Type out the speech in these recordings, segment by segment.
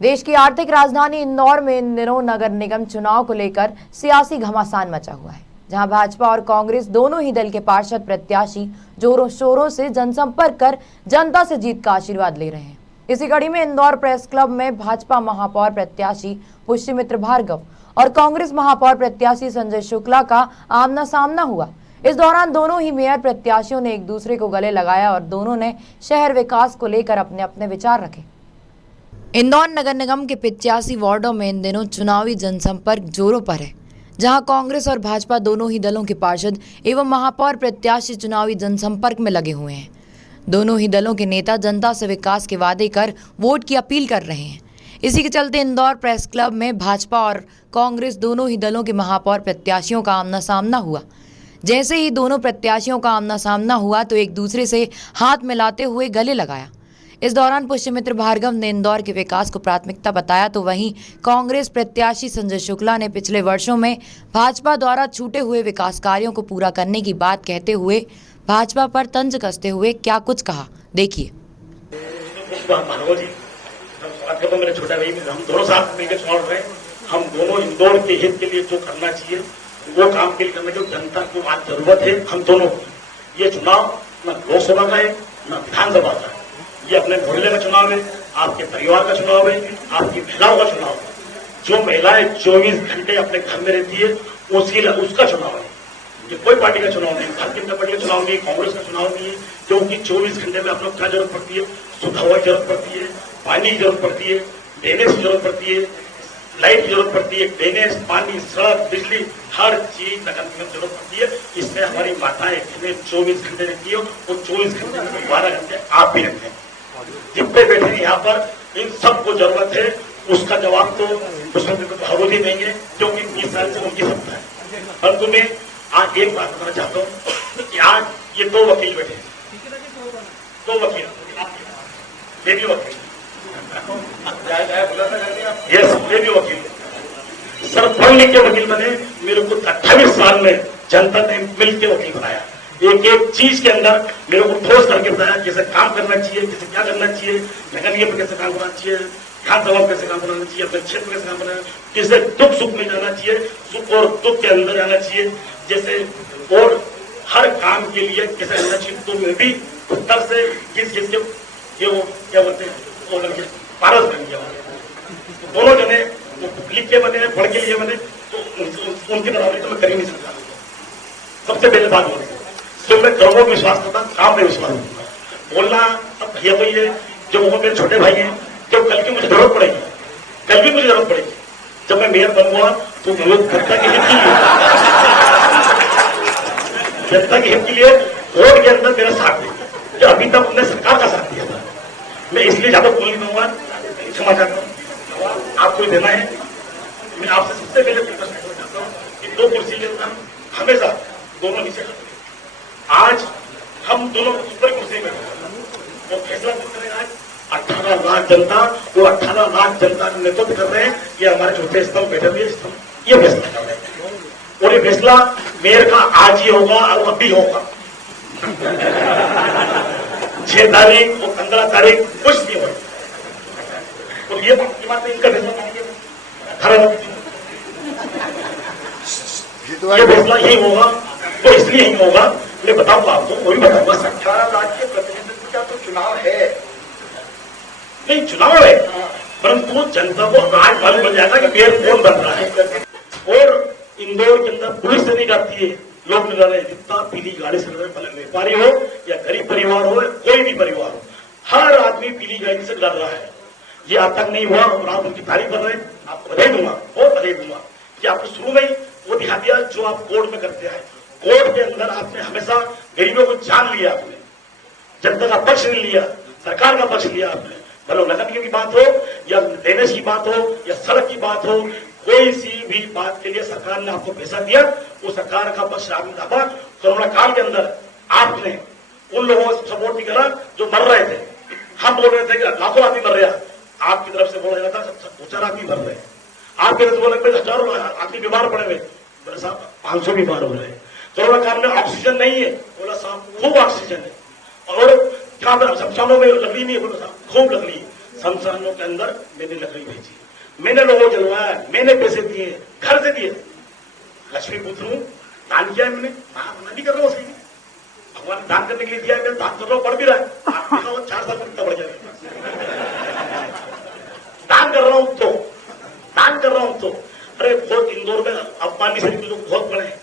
देश की आर्थिक राजधानी इंदौर में इन दिनों नगर निगम चुनाव को लेकर सियासी घमासान मचा हुआ है, जहां भाजपा और कांग्रेस दोनों ही दल के पार्षद प्रत्याशी जोरों शोरों से जनसंपर्क कर जनता से जीत का आशीर्वाद ले रहे हैं। इसी कड़ी में इंदौर प्रेस क्लब में भाजपा महापौर प्रत्याशी पुष्यमित्र भार्गव और कांग्रेस महापौर प्रत्याशी संजय शुक्ला का आमना सामना हुआ। इस दौरान दोनों ही मेयर प्रत्याशियों ने एक दूसरे को गले लगाया और दोनों ने शहर विकास को लेकर अपने अपने विचार रखे। इंदौर नगर निगम के 85 वार्डों में इन दिनों चुनावी जनसंपर्क जोरों पर है, जहां कांग्रेस और भाजपा दोनों ही दलों के पार्षद एवं महापौर प्रत्याशी चुनावी जनसंपर्क में लगे हुए हैं। दोनों ही दलों के नेता जनता से विकास के वादे कर वोट की अपील कर रहे हैं। इसी के चलते इंदौर प्रेस क्लब में भाजपा और कांग्रेस दोनों ही दलों के महापौर प्रत्याशियों का आमना सामना हुआ। जैसे ही दोनों प्रत्याशियों का आमना सामना हुआ तो एक दूसरे से हाथ मिलाते हुए गले लगाया। इस दौरान पुष्यमित्र भार्गव ने इंदौर के विकास को प्राथमिकता बताया, तो वहीं कांग्रेस प्रत्याशी संजय शुक्ला ने पिछले वर्षों में भाजपा द्वारा छूटे हुए विकास कार्यों को पूरा करने की बात कहते हुए भाजपा पर तंज कसते हुए क्या कुछ कहा, देखिए। मेरे छोटा भाई, हम दोनों साथ मिलकर चुनाव लड़ रहे हैं। हम दोनों इंदौर के हित के लिए जो करना चाहिए वो काम के लिए करना, जो जनता को आज जरूरत है, हम दोनों को। ये चुनाव न लोकसभा का है न विधानसभा का है, ये अपने मोहल्ले का चुनाव है, आपके परिवार का चुनाव है, आपकी महिलाओं का चुनाव है। जो महिलाएं 24 घंटे अपने घर में रहती है उसका चुनाव है। ये कोई पार्टी का चुनाव नहीं, भारतीय जनता पार्टी का चुनाव नहीं, कांग्रेस का चुनाव नहीं है। क्योंकि 24 घंटे में आप लोग क्या जरूरत पड़ती है? शुद्ध हवा की जरूरत पड़ती है, पानी की जरूरत पड़ती है, ड्रेनेज की जरूरत पड़ती है, लाइट की जरूरत पड़ती है, ड्रेनेज, पानी, सड़क, बिजली, हर चीज नगर निगम जरूरत पड़ती है। इसमें हमारी माताएं 24 घंटे रहती है और 24 घंटे में 12 घंटे आप भी रहते हैं। जितने बैठे हैं यहाँ पर, इन सबको जरूरत है। उसका जवाब तो पुष्यमित्र भार्गव जी देंगे, क्योंकि 20 साल से उनकी सत्ता है। परंतु मैं आज एक बात बताना चाहता हूँ कि आज ये दो वकील बैठे हैं, दो वकील, ये भी वकील, यस, ये भी वकील। सर पढ़ लिख के वकील बने। मेरे को 28 साल में जनता ने मिल के वकील बनाया। एक एक चीज के अंदर मेरे को ठोस करके बताया, कैसे काम करना चाहिए, कैसे क्या करना चाहिए, नगर निगम पर कैसे काम करना चाहिए, विधानसभा में कैसे काम करना चाहिए, अपने क्षेत्र में कैसे काम करना चाहिए, कैसे दुख सुख में जाना चाहिए, सुख और दुख के अंदर जाना चाहिए, जैसे और हर काम के लिए कैसे रहना चाहिए। तो मैं भी उत्तर से किस ये वो क्या बोलते हैं, वो पारस बन गया। दोनों जने लिख के बने, पढ़ के लिए बने, तो उनकी तरह तो मैं कर ही नहीं सकता। सबसे पहले बात बोलते जो मैं कर्मों में विश्वास करता, काम में विश्वास करता। बोलना अब भैया भाई है, जो वो मेरे छोटे भाई हैं, जब कल की मुझे जरूरत पड़ेगी, कल भी मुझे जरूरत पड़ेगी, जब मैं मेयर बनूंगा तो जनता के हित के लिए, जनता के हित के लिए वोट के अंदर मेरा साथ दे, जो अभी तक हमने सरकार का साथ दिया था। मैं इसलिए ज्यादा बोल नहीं पाऊंगा, क्षमा चाहता हूँ। आपको देना है, मैं आपसे सबसे पहले प्रश्न करना चाहता हूँ कि 2 कुर्सी के अंदर हमेशा दोनों नीचे, आज हम दोनों ऊपर कुर्सी में वो फैसला करेगा। 18 लाख जनता, वो 18 लाख जनता का नेतृत्व कर रहे हैं। ये हमारे चौथे स्तंभ बैठे हुए स्तंभ ये फैसला कर रहे हैं, और ये फैसला मेयर का आज ही होगा और अभी होगा। 6 तारीख और 15 तारीख कुछ नहीं होगा, और ये बात इनका फैसला ये फैसला यही होगा। तो इसलिए ही होगा, मैं बताऊंगा आपको, वही बताऊंगा। 18 लाख के प्रतिनिधित्व का तो चुनाव है, नहीं चुनाव है, परंतु जनता को आज मालूम पड़ जाएगा कि मेयर कौन बन रहा है। और इंदौर के अंदर पुलिस से नहीं करती है, लोग निकल रहे हैं। जितना पीली गाड़ी से व्यापारी हो या गरीब परिवार हो, कोई भी परिवार हो, हर आदमी पीली गाड़ी से डर रहा है। ये आज तक नहीं हुआ और आप उनकी तारीफ कर रहे हैं, आपको बधाई दूंगा, बहुत बधाई दूंगा कि आपको शुरू में ही वो दिखा दिया जो आप कोर्ट में करते हैं। कोर्ट के अंदर आपने हमेशा गरीबों को जान लिया, आपने जनता का पक्ष नहीं लिया, सरकार का पक्ष लिया आपने। भले नगर निगम की बात हो या ड्रेनेज की बात हो या सड़क की बात हो, कोई सी भी बात के लिए सरकार ने आपको पैसा दिया, वो सरकार का पक्ष आपने दाबा। कोरोना काल के अंदर आपने उन लोगों को सपोर्ट नहीं करा जो मर रहे थे। हम बोल रहे थे कि लाखों आदमी मर रहा, आपकी तरफ से बोला जाता 4 आदमी मर रहे, आपकी तरफ से बोला हजारों आदमी बीमार पड़े हुए, बोले साहब 500 बीमार हो रहे हैं। कोरोना काल में ऑक्सीजन नहीं है, बोला साहब खूब ऑक्सीजन है। और क्या शमशानों में लकड़ी नहीं है, बोला साहब खूब लकड़ी। शमशानों के अंदर मैंने लकड़ी भेजी, मैंने लोगों को जलवाया, मैंने पैसे दिए, घर से दिए, लक्ष्मी पुत्र हूं, दान किया है मैंने, नहीं कर रहा हूं सही, भगवान ने दान करने के लिए दिया है, मैं दान कर रहा हूं, बढ़ भी रहा है, आप देखा वो 4 साल में कितना बढ़ जाएगा, दान कर रहा हूं तो अरे बहुत इंदौर में अम्बानी से भी लोग बहुत बड़े हैं,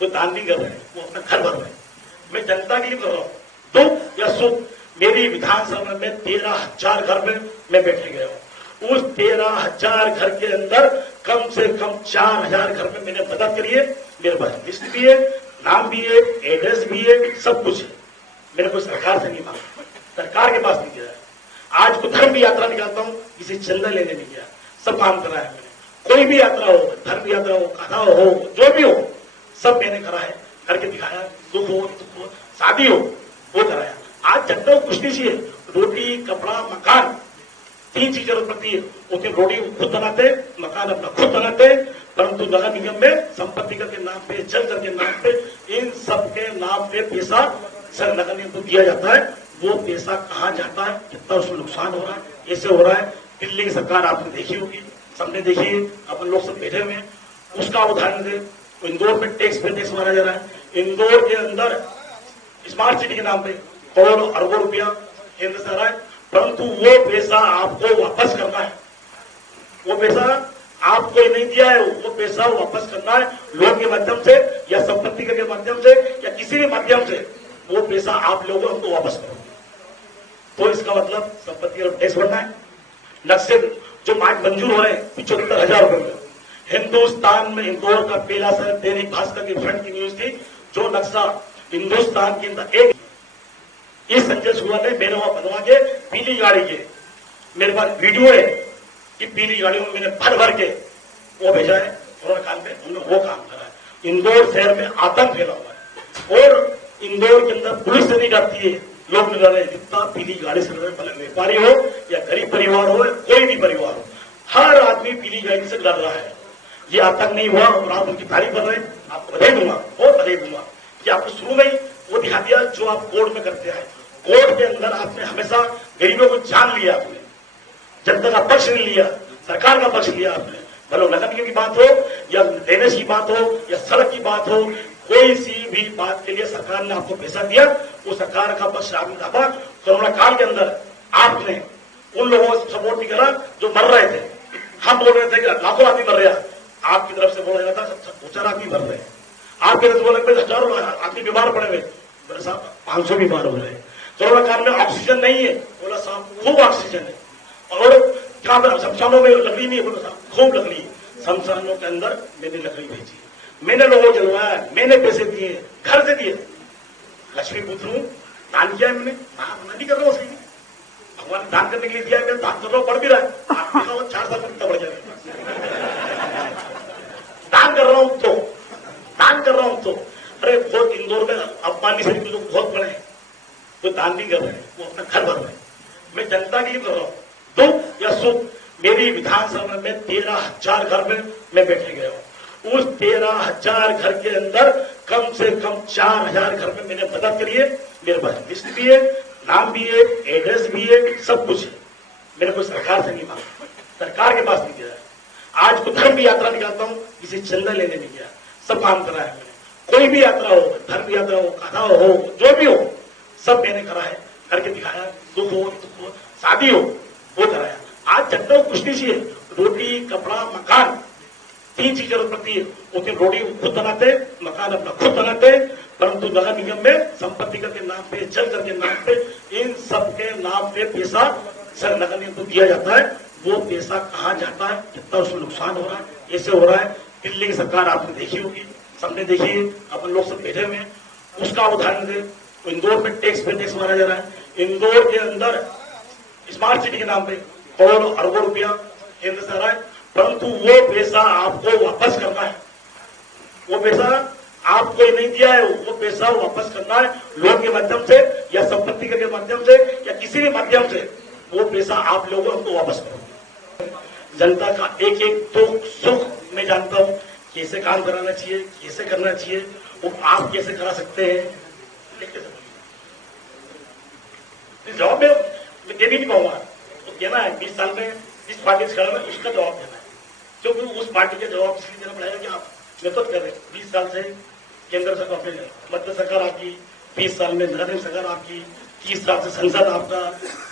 वो दान नहीं कर रहे हैं, वो अपना घर भर रहे हैं, मैं जनता के लिए कर रहा हूं, दुख या सुख, मेरी विधानसभा में 13,000 घर में मैं बैठे गया हूं, उस 13,000 घर के अंदर कम से कम 4,000 घर में मैंने मदद करी है, मेरे पास लिस्ट भी है, नाम भी है, एड्रेस भी है, सब कुछ है, मेरे को सरकार से नहीं मांगा, सरकार के पास नहीं गया है, आज को धर्म यात्रा निकालता हूं, किसी चंदा लेने नहीं गया, सब काम करा है मैंने, कोई भी यात्रा हो, धर्म यात्रा हो, कथा हो, जो भी हो, सब मैंने करा है, करके दिखाया, दुख हो, शादी हो, वो कराया। आज जनता को कुछ नहीं चाहिए, रोटी, कपड़ा, मकान, 3 चीज जरूरत पड़ती है, उसकी रोटी खुद बनाते, मकान अपना खुद बनाते, परंतु नगर निगम में संपत्ति कर के नाम पे, जल कर के नाम पे, इन सब के नाम पे पैसा सर नगर निगम को दिया जाता है, वो पैसा कहां जाता है, कितना उसमें नुकसान हो रहा है, ऐसे हो रहा है। दिल्ली की सरकार आपने देखी होगी, सबने देखी है, अपन लोग सब बैठे हुए हैं, उसका उदाहरण दे, इंदौर में टैक्स पे टैक्स मारा जा रहा है, इंदौर के अंदर स्मार्ट सिटी के नाम पे करोड़ों अरबों रुपया केंद्र से आ रहा है, परंतु वो पैसा आपको वापस करना है, वो पैसा आपको नहीं दिया है, वो पैसा वापस करना है लोन के माध्यम से या संपत्ति कर के माध्यम से या किसी भी माध्यम से, वो पैसा आप लोगों को वापस करो, तो इसका मतलब संपत्ति और टैक्स भरना है। नक्शे जो मंजूर हो रहे हैं 75,000 रुपए में, हिंदुस्तान में इंदौर का पहला शहर, दैनिक भास्कर की फ्रंट की न्यूज थी, जो नक्शा हिंदुस्तान के अंदर एक, ये संजय सुगला ने मेरे वहां बनवा के पीली गाड़ी के, मेरे पास वीडियो है कि पीली गाड़ियों में मैंने भर भर के वो भेजा है, कोरोना काल में उन्होंने वो काम करा है। इंदौर शहर में आतंक फैला हुआ है और इंदौर के अंदर पुलिस से नहीं डरती है, लोग नहीं डर रहे, जितना पीली गाड़ी से डर रहे, व्यापारी हो या गरीब परिवार हो, कोई भी परिवार हो, हर आदमी पीली गाड़ी से डर रहा है। ये आतंक नहीं हुआ और आप उनकी तारीफ कर रहे हैं, आपको बधाई दूंगा, बहुत बधाई दूंगा कि आपने शुरू में ही वो दिखा दिया जो आप कोर्ट में करते हैं। कोर्ट के अंदर आपने हमेशा गरीबों को जान लिया, आपने जनता का पक्ष नहीं लिया, सरकार का पक्ष लिया आपने, भले नगर निगम की बात हो या ड्रेनेज की बात हो या सड़क की बात हो, कोई सी भी बात के लिए सरकार ने आपको पैसा दिया, वो सरकार का पक्ष आपने दाबा। कोरोना काल के अंदर आपने उन लोगों को सपोर्ट नहीं करा जो मर रहे थे, हम बोल रहे थे कि लाखों आदमी मर रहा, आपकी तरफ से बोला जा रहा था 4 आदमी मर रहे हैं, आपकी तरफ से बोला हजारों आदमी बीमार पड़े हुए, बोले साहब 500 बीमार हो रहे हैं, कोरोना काल में ऑक्सीजन नहीं है, बोला साहब खूब ऑक्सीजन है, और क्या शमशानों में लकड़ी नहीं है, बोला साहब खूब लकड़ी, शमशानों के अंदर मैंने लकड़ी भेजी, मैंने लोगों को जलवाया, मैंने पैसे दिए, घर से दिए, लक्ष्मी पुत्र हूं, दान किया है मैंने, नहीं कर रहा हूं सही, भगवान ने दान करने के लिए दिया है, मैं दान कर रहा हूं, बढ़ भी रहा है, आप देखा वो 4 साल में कितना बढ़ जाएगा, दान कर रहा हूं तो अरे बहुत इंदौर में अम्बानी से भी लोग बहुत बड़े हैं, वो दान नहीं कर रहे हैं, वो अपना घर भर रहे हैं, मैं जनता के लिए कर रहा हूं, दुख या सुख, मेरी विधानसभा में 13,000 घर में मैं बैठे गया हूं, उस 13,000 घर के अंदर कम से कम 4,000 घर में मैंने मदद करी है, मेरे पास लिस्ट भी है, नाम भी है, एड्रेस भी है, सब कुछ है, मेरे को सरकार से नहीं मांगा, सरकार के पास नहीं गया है। आज को धर्म की यात्रा निकालता हूं, किसी चंदा लेने नहीं गया, सब काम करा है मैंने, कोई भी यात्रा हो, धर्म यात्रा हो, कथा हो, जो भी हो, सब मैंने करा है, करके दिखाया, दुख हो, शादी हो, वो कराया। आज जनता को कुछ नहीं चाहिए, रोटी, कपड़ा, मकान, 3 चीज जरूरत पड़ती है, उसकी रोटी खुद बनाते, मकान अपना खुद बनाते, परंतु नगर निगम में संपत्ति कर के नाम पे, जल कर के नाम पे, इन सब के नाम पे पैसा सर नगर निगम को दिया जाता है, वो पैसा कहां जाता है, कितना उसमें नुकसान हो रहा है, ऐसे हो रहा है। दिल्ली की सरकार आपने देखी होगी, सबने देखी है, अपन लोग सब बैठे हुए हैं, उसका उदाहरण दे, इंदौर में टैक्स पे टैक्स मारा जा रहा है, इंदौर के अंदर स्मार्ट सिटी के नाम पे करोड़ों अरबों रुपया केंद्र से आ रहा है, परंतु वो पैसा आपको वापस करना है, वो पैसा आपको नहीं दिया है, वो पैसा वापस करना है लोन के माध्यम से या संपत्ति के माध्यम से या किसी भी माध्यम से, वो पैसा आप लोगों को वापस करो। जनता का एक एक दुख सुख मैं जानता हूं, कैसे काम कराना चाहिए, कैसे करना चाहिए, वो आप कैसे करा सकते हैं, जवाब मैं दे भी नहीं पाऊंगा, तो देना है 20 साल में इस पार्टी से खड़ा है उसका जवाब देना है, क्योंकि उस पार्टी के जवाब इसलिए देना पड़ेगा कि आप नेतृत्व कर रहे हैं 20 साल से केंद्र सरकार, मध्य सरकार आपकी, 20 साल में नगर सरकार आपकी, 30 साल से संसद आपका,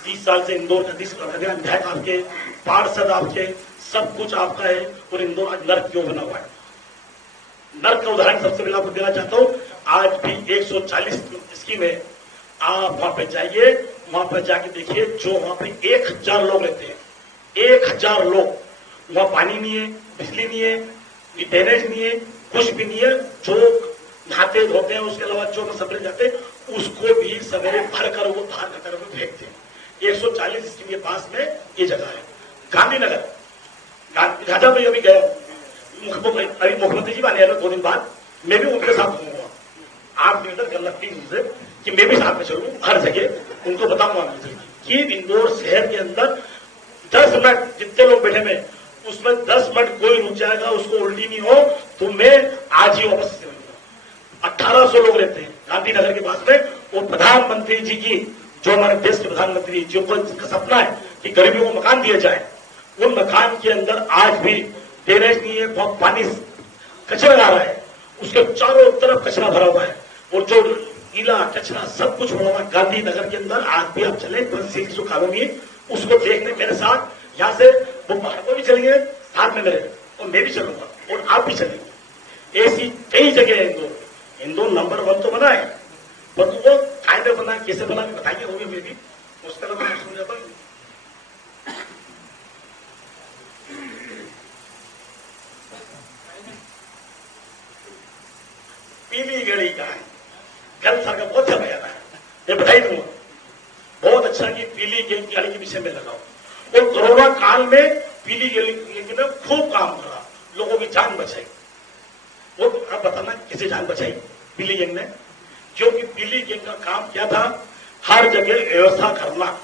30 साल से इंदौर का 30 विधायक आपके, पार्षद आपके, सब कुछ आपका है। और इंदौर आज नर्क क्यों बना हुआ है? नर्क का उदाहरण सबसे पहले आपको देना चाहता हूं। आज भी 140 स्कीम है, आप वहां पे जाइए, वहां पर जाके देखिए, जो वहां पे 1000 लोग रहते हैं, 1000 लोग, वहां पानी नहीं है, बिजली नहीं है, ड्रेनेज नहीं है, कुछ भी नहीं है। जो नहाते धोते हैं, उसके अलावा जो सवेरे जाते हैं, उसको भी सवेरे भरकर वो बाहर गटर में फेंकते हैं। 140 स्कीम के पास में ये जगह है। गांधीनगर, राजा भाई अभी गया, अभी मुख्यमंत्री जी आने 2 दिन बाद, मैं भी उनके साथ होऊंगा। आप निवेदन करना प्लीज उनसे कि मैं भी साथ में चलूं, हर जगह उनको बताऊंगा कि इंदौर शहर के अंदर 10 मिनट जितने लोग बैठे में, उसमें 10 मिनट कोई रुक जाएगा, उसको उल्टी नहीं हो तो मैं आज ही वापस से 1800 लोग रहते हैं गांधीनगर के पास में। और प्रधानमंत्री जी की, जो हमारे देश के प्रधानमंत्री जिनका सपना है कि गरीबों को मकान दिया जाए, उन मकान के अंदर आज भी ड्रेनेज नहीं है, बहुत पानी कचरा आ रहा है, उसके चारों तरफ कचरा भरा हुआ है, और जो गीला कचरा सब कुछ भरा हुआ है गांधीनगर के अंदर। आज भी आप चले पंचशील की जो कॉलोनी, उसको देखने मेरे साथ यहां से वो बाहर को भी चलेंगे साथ में मेरे, और मैं भी चलूंगा और आप भी चलेंगे। ऐसी कई जगह है इंदौर। इंदौर नंबर 1 तो बना है, पर वो कायदे बना, कैसे बना बताइए, होगी मैं भी उसका मैं सुन जाता हूँ। पीली गली का है, कल सर का बहुत समय आता है, मैं बधाई दूंगा, बहुत अच्छा कि पीली गली के विषय में लगाओ। और कोरोना काल में पीली गली में खूब काम करा, लोगों की जान बचाई। वो आप बताना कैसे जान बचाई पीली गैंग ने? क्योंकि पीली गैंग का काम क्या था? हर जगह व्यवस्था करना,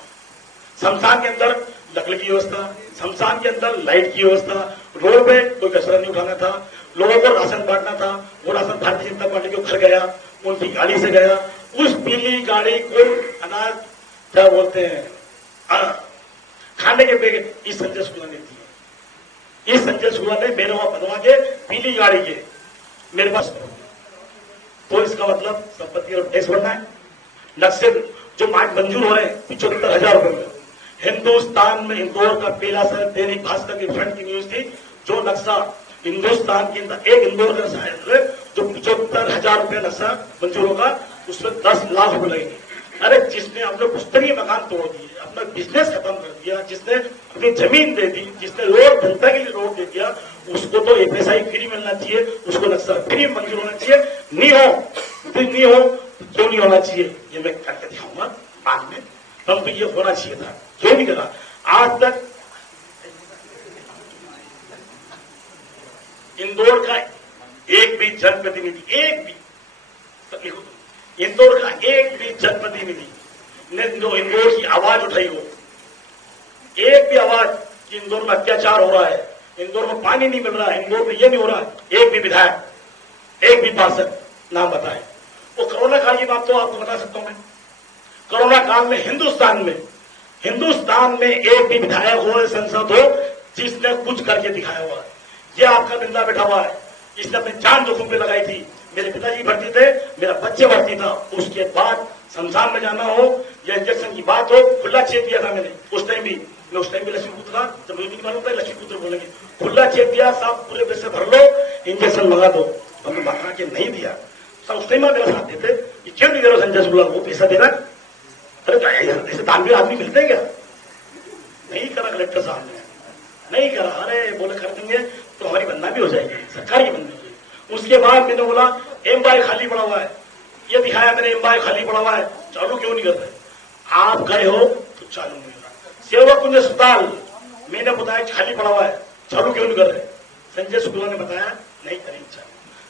शमशान के अंदर लकड़ी की व्यवस्था, शमशान के अंदर लाइट की व्यवस्था, रोड पे कोई कचरा नहीं उठाना था, लोगों को राशन बांटना था। वो राशन भारतीय जनता पार्टी के घर गया, उनकी गाड़ी से गया, उस पीली गाड़ी को अनाज क्या बोलते हैं खाने के पैकेट इस संजय शुक्ला ने दिए। इस संजय शुक्ला ने मेरे वहां बनवा के पीली गाड़ी के मेरे पास, तो इसका मतलब संपत्ति और टैक्स भरना है। नक्शे जो मंजूर हो रहे हैं 75,000 रुपए में, हिंदुस्तान में इंदौर का पहला शहर, दैनिक भास्कर की फ्रंट की न्यूज थी, जो नक्शा हिंदुस्तान के अंदर एक इंदौर का शहर है जो 75,000 रुपए नक्शा मंजूर होगा, उसमें 10 लाख रुपए लगेंगे। अरे जिसने अपने पुस्तकीय मकान तोड़ दिए, अपना बिजनेस खत्म कर दिया, जिसने अपनी जमीन दे दी, जिसने रोड जनता के लिए रोड दे दिया, उसको तो FSI फ्री मिलना चाहिए, उसको नक्शा फ्री मंजूर होना चाहिए। नहीं हो क्यों नहीं होना चाहिए, ये मैं करके दिखाऊंगा बाद में। तब तो ये होना चाहिए था, क्यों नहीं करा आज तक? इंदौर का एक भी जनप्रतिनिधि, एक भी इंदौर का एक भी जनप्रतिनिधि ने जो इंदौर की आवाज उठाई हो, एक भी आवाज कि इंदौर में अत्याचार हो रहा है, इंदौर में पानी नहीं मिल रहा है, इंदौर में ये नहीं हो रहा है, एक भी विधायक, एक भी पार्षद नाम बताए। वो कोरोना काल की बात तो आपको बता सकता हूं मैं। कोरोना काल में हिंदुस्तान में एक भी विधायक हो, संसद हो, जिसने कुछ करके दिखाया हुआ है। ये आपका बिंदा बैठा हुआ है, इसने अपनी जान जोखिम पे लगाई थी। मेरे पिताजी भर्ती थे, मेरा बच्चे भर्ती था, उसके बाद शमशान में जाना हो या इंजेक्शन की बात हो, खुला चेक दिया था मैंने। उस टाइम भी लक्ष्मीपुत्र था, जब मुझे नहीं मालूम था लक्ष्मीपुत्र बोलेंगे, खुला चेक दिया, साहब पूरे पैसे भर लो, इंजेक्शन मंगा दो। हमने मंगा के नहीं दिया, उस टाइम मेरा साथ देते, क्यों नहीं दे रहा संजय शुक्ला को पैसा देना? अरे ऐसे दानवीर आदमी मिलते हैं क्या? नहीं करा कलेक्टर साहब ने, नहीं करा। अरे बोले कर देंगे तो हमारी बदनामी हो जाएगी, सरकार की बदनामी हो जाएगी। उसके बाद मैंने बोला एमवाई खाली पड़ा हुआ है, ये दिखाया मैंने, एमवाई खाली पड़ा हुआ है, चालू क्यों नहीं कर रहे? आप गए हो तो चालू नहीं हो रहा। सेवा कुंज अस्पताल मैंने बताया खाली पड़ा हुआ है, चालू क्यों नहीं कर रहे? संजय शुक्ला ने बताया नहीं करेंगे चालू।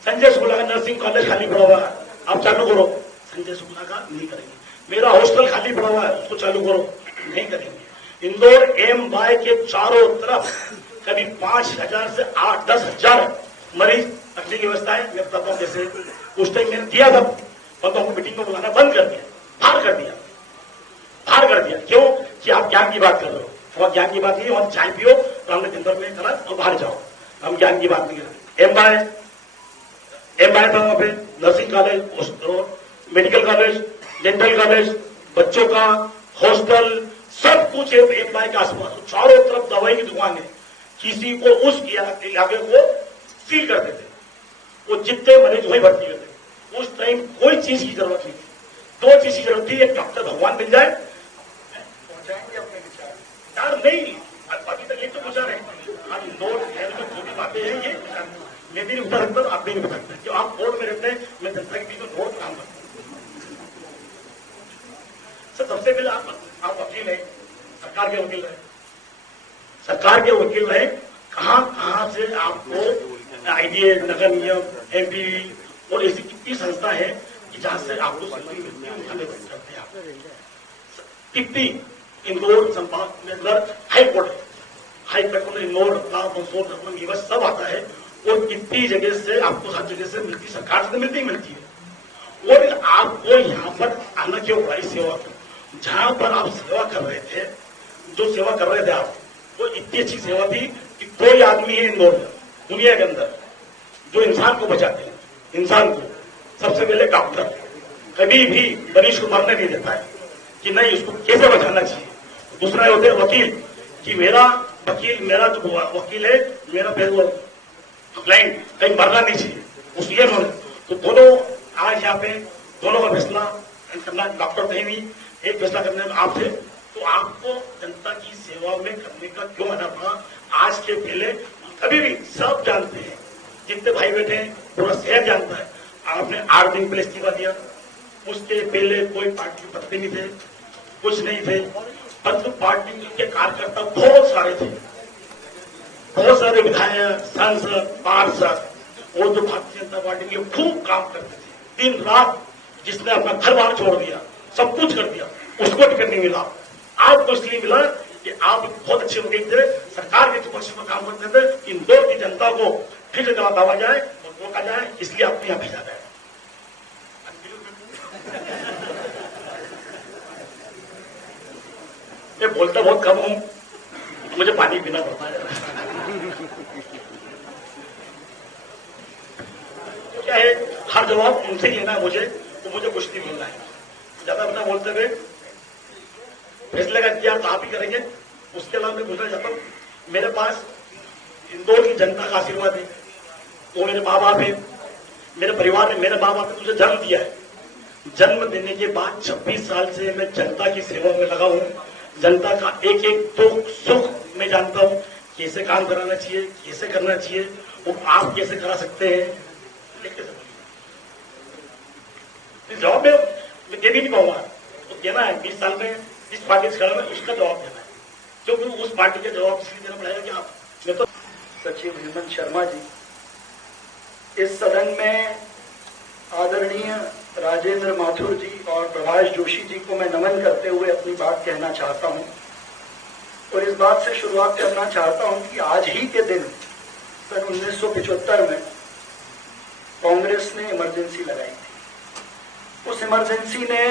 संजय शुक्ला का नर्सिंग कॉलेज खाली पड़ा हुआ है, आप चालू करो। संजय शुक्ला का नहीं करेंगे। मेरा हॉस्टल खाली पड़ा हुआ है, उसको चालू करो, नहीं करेंगे। इंदौर एमवाई के चारों तरफ कभी 5,000 से 8-10 हजार मरीज रखने की व्यवस्था है। मैं बताता हूँ जैसे उस टाइम मैंने दिया था, बंदों को मीटिंग में बुलाना बंद कर दिया, बाहर कर दिया। क्यों कि आप ज्ञान की बात कर रहे हो। थोड़ा ज्ञान की बात नहीं, और चाय पियो तो हमने दिन भर में करा और बाहर जाओ, हम ज्ञान की बात नहीं करते। एम बाय था वहां पे, nursing college, medical college, dental college, बच्चों का हॉस्टल, सब कुछ एम बाय के आसपास, चारों तरफ दवाई की दुकान है। किसी को उस इलाके को सील करते थे, वो जितने मरीज वही भर्ती करते। उस टाइम कोई चीज की जरूरत नहीं थी, दो चीज की जरूरत थी, एक डॉक्टर भगवान मिल जाए, पहुंचाएंगे अपने विचार। यार नहीं, अभी तक ये तो पूछा रहे आप इंदौर शहर में जो भी बातें हैं ये मैं भी नहीं बता सकता, आप भी नहीं बता सकते। जो आप बोर्ड में रहते हैं, मैं जनता के बीच में बहुत काम करता हूँ। सर सबसे पहले आप वकील हैं, सरकार के वकील रहे, सरकार के वकील रहे, कहां से आपको आईडीए, नगर निगम, एमपी और ऐसी कितनी संस्था है कि जहां से आपको सैलरी मिलती है, उठाने करते हैं आप। कितनी इंदौर संभाग में अंदर हाई कोर्ट है, हाई कोर्ट में इंदौर, रतलाम, मंदसौर, ये सब आता है, और कितनी जगह से आपको हर जगह से मिलती, सरकार से मिलती है। और आपको यहाँ पर आना क्यों पड़ा इस सेवा को? जहां पर आप सेवा कर रहे थे, जो सेवा कर रहे थे आप, वो इतनी अच्छी सेवा थी कि कोई आदमी है इंदौर में, दुनिया के अंदर, जो इंसान को बचाते हैं, इंसान को सबसे पहले डॉक्टर कभी भी मरीज को मरने नहीं देता है कि नहीं उसको कैसे बचाना चाहिए। दूसरा होते वकील कि मेरा जो वकील है, मेरा क्लाइंट कहीं मरना नहीं चाहिए, उस ये तो दोनों आज यहाँ पे दोनों का फैसला करना, डॉक्टर थे नहीं, एक फैसला करने में आप थे, तो आपको जनता की सेवा में करने का क्यों आना पड़ा? आज के पहले कभी भी सब जानते हैं, जितने भाई बैठे हैं पूरा शहर जानता है, आपने 8 दिन पहले इस्तीफा दिया, उसके पहले कोई पार्टी के पत्ते नहीं थे, कुछ नहीं थे, परंतु पार्टी के कार्यकर्ता बहुत सारे थे, बहुत सारे विधायक, सांसद, पार्षद, और जो भारतीय जनता पार्टी के लिए खूब काम करते थे दिन रात, जिसने अपना घर बार छोड़ दिया, सब कुछ कर दिया, उसको टिकट नहीं मिला। आपको इसलिए मिला कि आप बहुत अच्छे वकील थे, सरकार के पक्ष में काम करते थे, इंदौर की जनता को फिर से दबा जाए और रोका जाए, इसलिए आपको यहां भेजा गया। मैं बोलता बहुत कम हूं, मुझे पानी पीना पड़ता है। क्या है, हर जवाब उनसे ही लेना है मुझे, तो मुझे कुछ नहीं मिलना है। ज्यादा अपना बोलते हुए फैसले का इंतजार तो आप ही करेंगे। उसके अलावा मैं पूछना चाहता हूँ, मेरे पास इंदौर की जनता का आशीर्वाद है, वो मेरे माँ बाप है, मेरे परिवार ने, मेरे माँ बाप ने मुझे जन्म दिया है। जन्म देने के बाद 26 साल से मैं जनता की सेवा में लगा हूँ। जनता का एक एक दुख सुख मैं जानता हूँ, कैसे काम कराना चाहिए, कैसे करना चाहिए, और आप कैसे करा सकते हैं। जवाब मैं दे भी नहीं पाऊंगा, तो देना है 20 साल में जिस पार्टी से खड़ा है उसका जवाब देना है, क्योंकि उस पार्टी का जवाब इसलिए देना पड़ेगा कि आप, मैं तो सचिव हेमंत शर्मा जी, इस सदन में आदरणीय राजेंद्र माथुर जी और प्रभाष जोशी जी को मैं नमन करते हुए अपनी बात कहना चाहता हूं, और इस बात से शुरुआत करना चाहता हूं कि आज ही के दिन सन 1975 में कांग्रेस ने इमरजेंसी लगाई थी। उस इमरजेंसी ने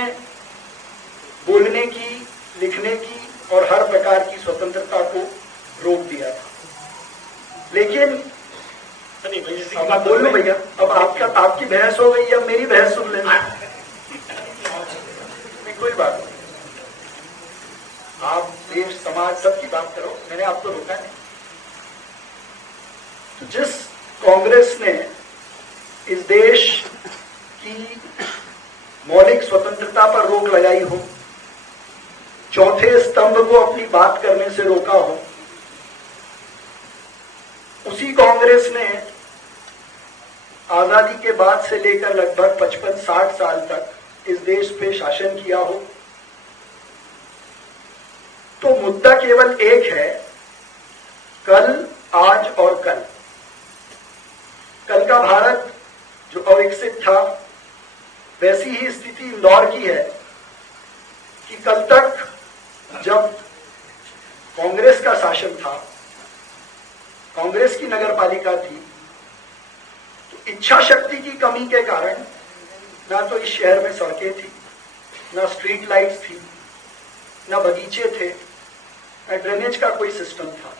बोलने की, लिखने की और हर प्रकार की स्वतंत्रता को रोक दिया था। लेकिन अब बोल लो भैया, अब आपकी बहस हो गई, अब मेरी बहस सुन लेना। कोई बात नहीं, आप देश समाज सबकी बात करो, मैंने आपको रोका नहीं। तो जिस कांग्रेस ने इस देश की मौलिक स्वतंत्रता पर रोक लगाई हो, चौथे स्तंभ को अपनी बात करने से रोका हो, उसी कांग्रेस ने आजादी के बाद से लेकर लगभग 55-60 साल तक इस देश पे शासन किया हो, तो मुद्दा केवल एक है, कल, आज और कल। कल का भारत जो अविकसित था, वैसी ही स्थिति इंदौर की है कि कल तक जब कांग्रेस का शासन था, कांग्रेस की नगरपालिका थी, तो इच्छा शक्ति की कमी के कारण ना तो इस शहर में सड़कें थी, ना स्ट्रीट लाइट्स थी, ना बगीचे थे, ड्रेनेज का कोई सिस्टम था।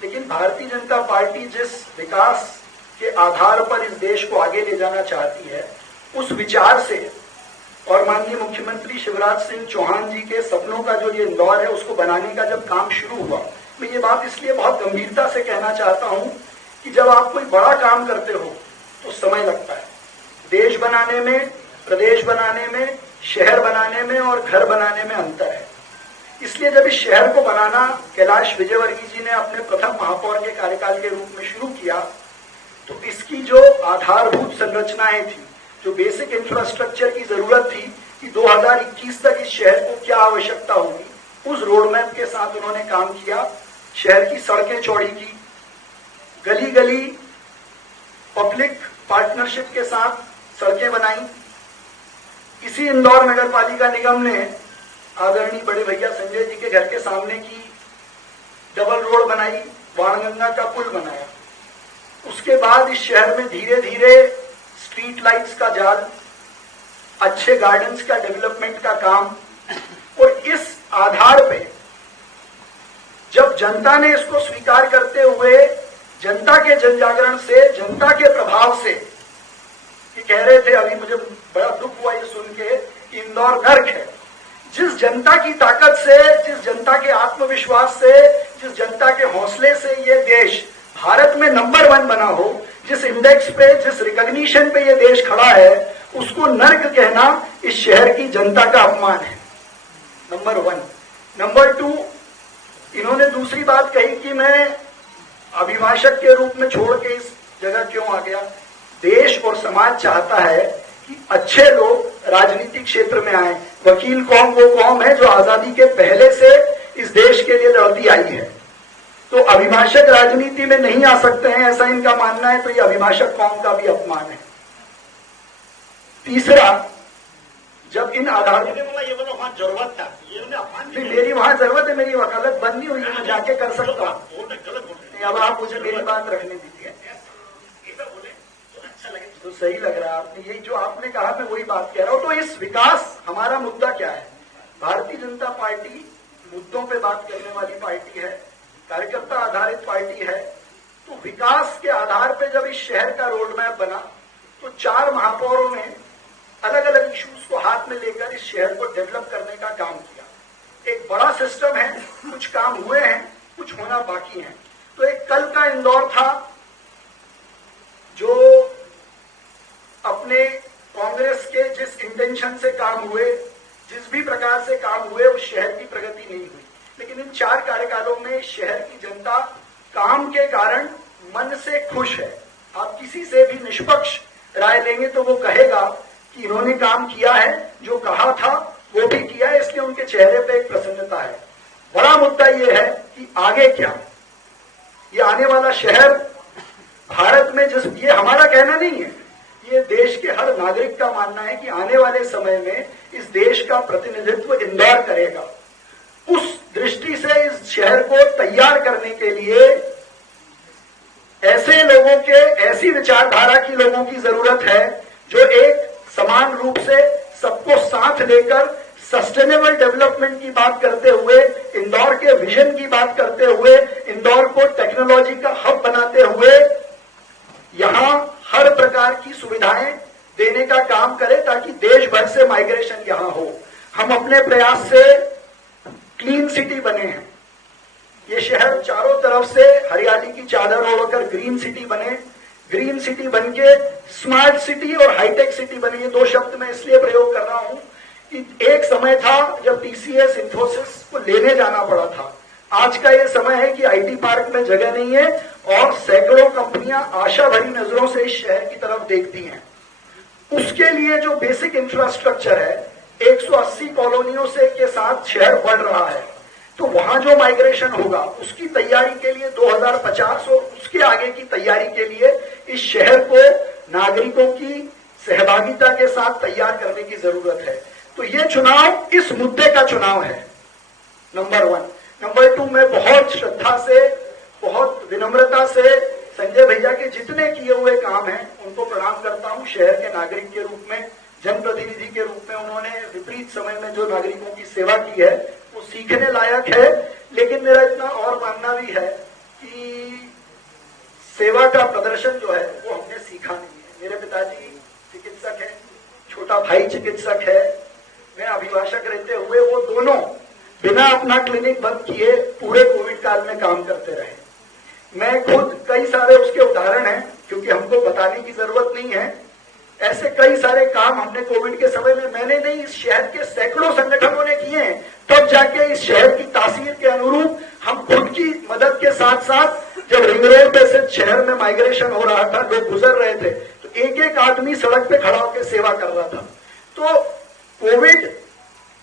लेकिन भारतीय जनता पार्टी जिस विकास के आधार पर इस देश को आगे ले जाना चाहती है, उस विचार से और माननीय मुख्यमंत्री शिवराज सिंह चौहान जी के सपनों का जो ये इंदौर है उसको बनाने का जब काम शुरू हुआ, मैं ये बात इसलिए बहुत गंभीरता से कहना चाहता हूं कि जब आप कोई बड़ा काम करते हो तो समय लगता है। देश बनाने में, प्रदेश बनाने में, शहर बनाने में और घर बनाने में अंतर है। इसलिए जब इस शहर को बनाना कैलाश विजयवर्गीय जी ने अपने प्रथम महापौर के कार्यकाल के रूप में शुरू किया, तो इसकी जो आधारभूत संरचनाएं थी, जो बेसिक इंफ्रास्ट्रक्चर की जरूरत थी कि 2021 तक इस शहर को क्या आवश्यकता होगी, उस रोड मैप के साथ उन्होंने काम किया। शहर की सड़कें चौड़ी की, गली गली पब्लिक पार्टनरशिप के साथ सड़कें बनाई। इसी इंदौर नगर पालिका निगम ने आदरणीय बड़े भैया संजय जी के घर के सामने की डबल रोड बनाई, बाणगंगा का पुल बनाया। उसके बाद इस शहर में धीरे धीरे स्ट्रीट लाइट्स का जाल, अच्छे गार्डन्स का डेवलपमेंट का काम, और इस आधार पे जब जनता ने इसको स्वीकार करते हुए जनता के जनजागरण से, जनता के प्रभाव से, कि कह रहे थे, अभी मुझे बड़ा दुख हुआ ये सुन के कि इंदौर नर्क है। जिस जनता की ताकत से, जिस जनता के आत्मविश्वास से, जिस जनता के हौसले से ये देश भारत में नंबर 1 बना हो, जिस इंडेक्स पे, जिस रिकॉग्निशन पे ये देश खड़ा है, उसको नर्क कहना इस शहर की जनता का अपमान है। नंबर 1। नंबर 2, इन्होंने दूसरी बात कही कि मैं अभिभाषक के रूप में छोड़ के इस जगह क्यों आ गया। देश और समाज चाहता है कि अच्छे लोग राजनीतिक क्षेत्र में आए। वकील कौम वो कौम है जो आजादी के पहले से इस देश के लिए लड़ती आई है, तो अभिभाषक राजनीति में नहीं आ सकते हैं, ऐसा इनका मानना है, तो ये अभिभाषक कौम का भी अपमान है। तीसरा, जब इन आधार ये बोला वहां जरूरत था, ये अपमान नहीं, मेरी वहां जरूरत है, मेरी वकालत बंद नहीं हुई, मैं जाके कर सकता हूँ। गलत बोल अब आप मुझे मेरी बात रखने दीजिए, बोले तो अच्छा लगे। तो सही लग रहा है आपने, यही जो आपने कहा मैं वही बात कह रहा हूं। तो इस विकास, हमारा मुद्दा क्या है? भारतीय जनता पार्टी मुद्दों पे बात करने वाली पार्टी है, कार्यकर्ता आधारित पार्टी है। तो विकास के आधार पे जब इस शहर का रोड मैप बना, तो 4 महापौरों ने अलग अलग इश्यूज को हाथ में लेकर इस शहर को डेवलप करने का काम किया। एक बड़ा सिस्टम है, कुछ काम हुए हैं, कुछ होना बाकी है। तो एक कल का इंदौर था जो अपने कांग्रेस के जिस इंटेंशन से काम हुए, जिस भी प्रकार से काम हुए, उस शहर की प्रगति नहीं हुई। लेकिन इन 4 कार्यकालों में शहर की जनता काम के कारण मन से खुश है। आप किसी से भी निष्पक्ष राय लेंगे तो वो कहेगा कि इन्होंने काम किया है, जो कहा था वो भी किया है, इसलिए उनके चेहरे पे एक प्रसन्नता है। बड़ा मुद्दा ये है कि आगे क्या, ये आने वाला शहर भारत में, जिस, ये हमारा कहना नहीं है, ये देश के हर नागरिक का मानना है कि आने वाले समय में इस देश का प्रतिनिधित्व इंदौर करेगा। उस दृष्टि से इस शहर को तैयार करने के लिए ऐसे लोगों के, ऐसी विचारधारा की लोगों की जरूरत है जो एक समान रूप से सबको साथ लेकर सस्टेनेबल डेवलपमेंट की बात करते हुए, इंदौर के विजन की बात करते हुए, इंदौर को टेक्नोलॉजी का हब बनाते हुए यहां हर प्रकार की सुविधाएं देने का काम करे, ताकि देश भर से माइग्रेशन यहां हो। हम अपने प्रयास से क्लीन सिटी बने हैं। ये शहर चारों तरफ से हरियाली की चादर ओढ़कर ग्रीन सिटी बने। ग्रीन सिटी बनके स्मार्ट सिटी और हाईटेक सिटी बने। ये 2 शब्द मैं इसलिए प्रयोग कर रहा हूं कि एक समय था जब टीसीएस, इंफोसिस को लेने जाना पड़ा था। आज का ये समय है कि आईटी पार्क में जगह नहीं है और सैकड़ों कंपनियां आशा भरी नजरों से इस शहर की तरफ देखती हैं। उसके लिए जो बेसिक इंफ्रास्ट्रक्चर है, 180 कॉलोनियों से के साथ शहर बढ़ रहा है, तो वहां जो माइग्रेशन होगा उसकी तैयारी के लिए 2050 और उसके आगे की तैयारी के लिए इस शहर को नागरिकों की सहभागिता के साथ तैयार करने की जरूरत है। तो ये चुनाव इस मुद्दे का चुनाव है, नंबर 1। नंबर 2, मैं बहुत श्रद्धा से, बहुत विनम्रता से संजय भैया के जितने किए हुए काम हैं उनको प्रणाम करता हूं। शहर के नागरिक के रूप में, जनप्रतिनिधि के रूप में उन्होंने विपरीत समय में जो नागरिकों की सेवा की है वो सीखने लायक है। लेकिन मेरा इतना और मानना भी है कि सेवा का प्रदर्शन जो है वो हमने सीखा नहीं है। मेरे पिताजी चिकित्सक हैं, छोटा भाई चिकित्सक है, मैं अभिभाषक रहते हुए वो दोनों बिना अपना क्लिनिक बंद किए पूरे कोविड काल में काम करते रहे। मैं खुद कई सारे उसके उदाहरण हैं, क्योंकि हमको बताने की जरूरत नहीं है, ऐसे कई सारे काम हमने कोविड के समय में, मैंने नहीं, इस शहर के सैकड़ों संगठनों ने किए हैं। तब जाके इस शहर की तासीर के अनुरूप हम खुद की मदद के साथ साथ, जब रिंग रोड पे से शहर में माइग्रेशन हो रहा था, लोग गुजर रहे थे, तो एक एक आदमी सड़क पे खड़ा होकर सेवा कर रहा था। तो कोविड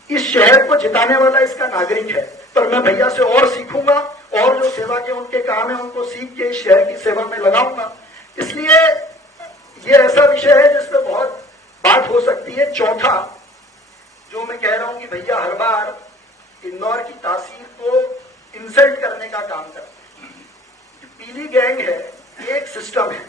इस शहर को जिताने वाला इसका नागरिक है, पर मैं भैया से और सीखूंगा और जो सेवा के उनके काम है उनको सीख के इस शहर की सेवा में लगाऊंगा। इसलिए ये ऐसा विषय है जिसपे बहुत बात हो सकती है। चौथा जो मैं कह रहा हूं कि भैया हर बार इंदौर की तासीर को इंसल्ट करने का काम करते हैं। पीली गैंग है, एक सिस्टम है,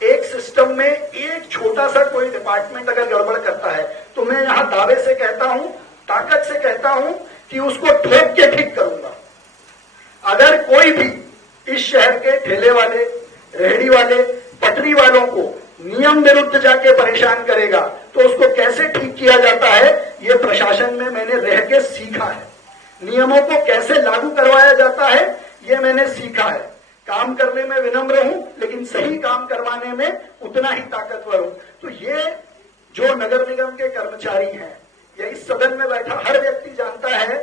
एक सिस्टम में एक छोटा सा कोई डिपार्टमेंट अगर गड़बड़ करता है तो मैं यहां दावे से कहता हूं, ताकत से कहता हूं कि उसको ठोक के ठीक करूंगा। अगर कोई भी इस शहर के ठेले वाले, रेहड़ी वाले, पटरी वालों को नियम विरुद्ध जाके परेशान करेगा तो उसको कैसे ठीक किया जाता है, ये प्रशासन में मैंने रह के सीखा है। नियमों को कैसे लागू करवाया जाता है ये मैंने सीखा है। काम करने में विनम्र हूं, लेकिन सही काम करवाने में उतना ही ताकतवर हूं। तो ये जो नगर निगम के कर्मचारी हैं, या इस सदन में बैठा हर व्यक्ति जानता है,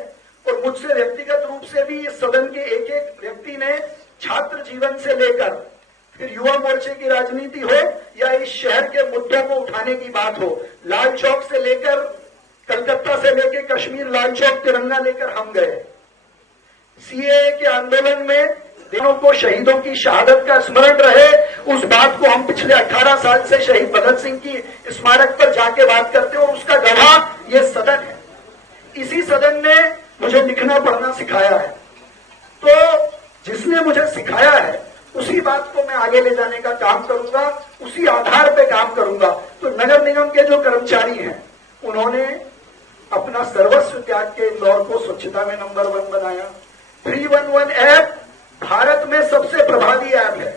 और मुझसे व्यक्तिगत रूप से भी इस सदन के एक एक व्यक्ति ने छात्र जीवन से लेकर फिर युवा मोर्चे की राजनीति हो या इस शहर के मुद्दों को उठाने की बात हो, लाल चौक से लेकर कलकत्ता से लेकर कश्मीर लाल चौक तिरंगा लेकर हम गए। सीएए के आंदोलन में देशों को शहीदों की शहादत का स्मरण रहे, उस बात को हम पिछले 18 साल से शहीद भगत सिंह की स्मारक पर जाके बात करते हैं, और उसका गवाह ये सदन है। इसी सदन ने मुझे लिखना पढ़ना सिखाया है, तो जिसने मुझे सिखाया है उसी बात को मैं आगे ले जाने का काम करूंगा, उसी आधार पे काम करूंगा। तो नगर निगम के जो कर्मचारी हैं उन्होंने अपना सर्वस्व त्याग के इंदौर को स्वच्छता में नंबर 1 बनाया। 311 ऐप भारत में सबसे प्रभावी ऐप है।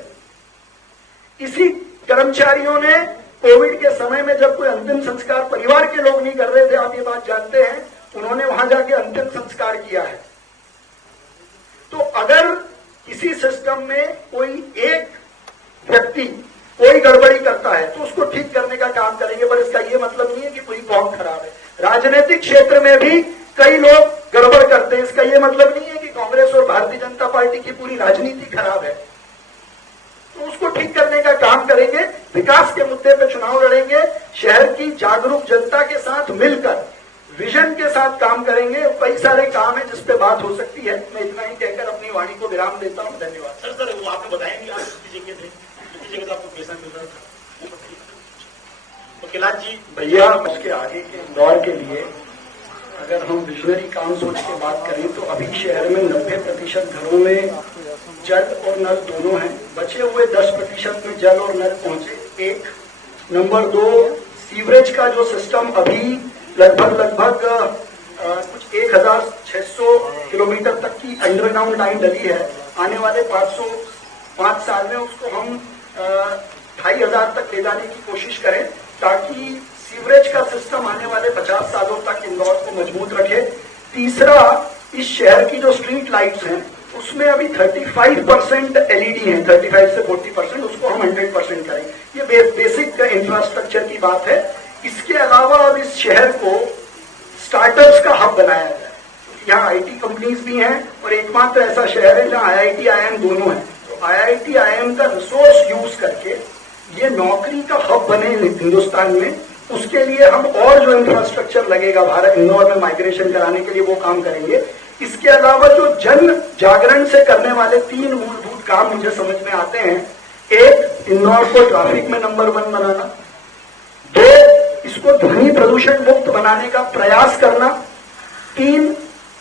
इसी कर्मचारियों ने कोविड के समय में जब कोई अंतिम संस्कार परिवार के लोग नहीं कर रहे थे, आप ये बात जानते हैं, उन्होंने वहां जाके अंतिम संस्कार किया है। तो अगर किसी सिस्टम में कोई एक व्यक्ति कोई गड़बड़ी करता है तो उसको ठीक करने का काम करेंगे, पर इसका ये मतलब नहीं है कि पूरी कौम खराब है। राजनीतिक क्षेत्र में भी कई लोग गड़बड़ करते हैं, इसका ये मतलब नहीं है कि कांग्रेस और भारतीय जनता पार्टी की पूरी राजनीति खराब है। तो उसको ठीक करने का काम करेंगे, विकास के मुद्दे पे चुनाव लड़ेंगे, शहर की जागरूक जनता के साथ मिलकर विजन के साथ काम करेंगे। कई सारे काम है जिस पे बात हो सकती है। मैं इतना ही कहकर अपनी वाणी को विराम देता हूं। धन्यवाद। सर वो आपने बताया नहीं, आप किसी जगह थे, किसी जगह आपको पैसा मिल रहा था, तो कैलाश जी भैया, उसके आगे के इंदौर के लिए अगर हम विजनरी काम सोच के बात करें तो अभी शहर में 90% घरों में जल और नल दोनों हैं। बचे हुए 10% में जल और नल पहुंचे, एक। नंबर 2, सीवरेज का जो सिस्टम अभी लगभग कुछ 1600 किलोमीटर तक की अंडरग्राउंड लाइन डली है। आने वाले 5 साल में उसको हम 2500 तक ले जाने की कोशिश करें, ताकि सीवरेज का सिस्टम आने वाले 50 सालों तक इंदौर को मजबूत रखे। तीसरा, इस शहर की जो स्ट्रीट लाइट्स हैं उसमें अभी 35% एलईडी है, 35 से 40%, उसको हम 100% करें। ये बेसिक इंफ्रास्ट्रक्चर की बात है। इसके अलावा अब इस शहर को स्टार्टअप्स का हब बनाया जाए। यहाँ आईटी कंपनीज भी हैं और एकमात्र ऐसा शहर है जहाँ आईआईटी आईआईएम दोनों हैं। तो आईआईटी आईआईएम का रिसोर्स यूज करके ये नौकरी का हब बने हिंदुस्तान में, उसके लिए हम और जो इंफ्रास्ट्रक्चर लगेगा भारत इंदौर में माइग्रेशन कराने के लिए वो काम करेंगे। इसके अलावा जो जन जागरण से करने वाले 3 मूलभूत काम मुझे समझ में आते हैं। एक, इंदौर को ट्रैफिक में नंबर 1 बनाना। 2, इसको ध्वनि प्रदूषण मुक्त बनाने का प्रयास करना। 3,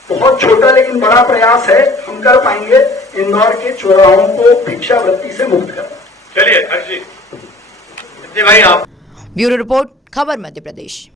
बहुत छोटा लेकिन बड़ा प्रयास है, हम कर पाएंगे, इंदौर के चौराहों को भिक्षावृत्ति से मुक्त करना। चलिए भाई आप। ब्यूरो रिपोर्ट, खबर मध्य प्रदेश।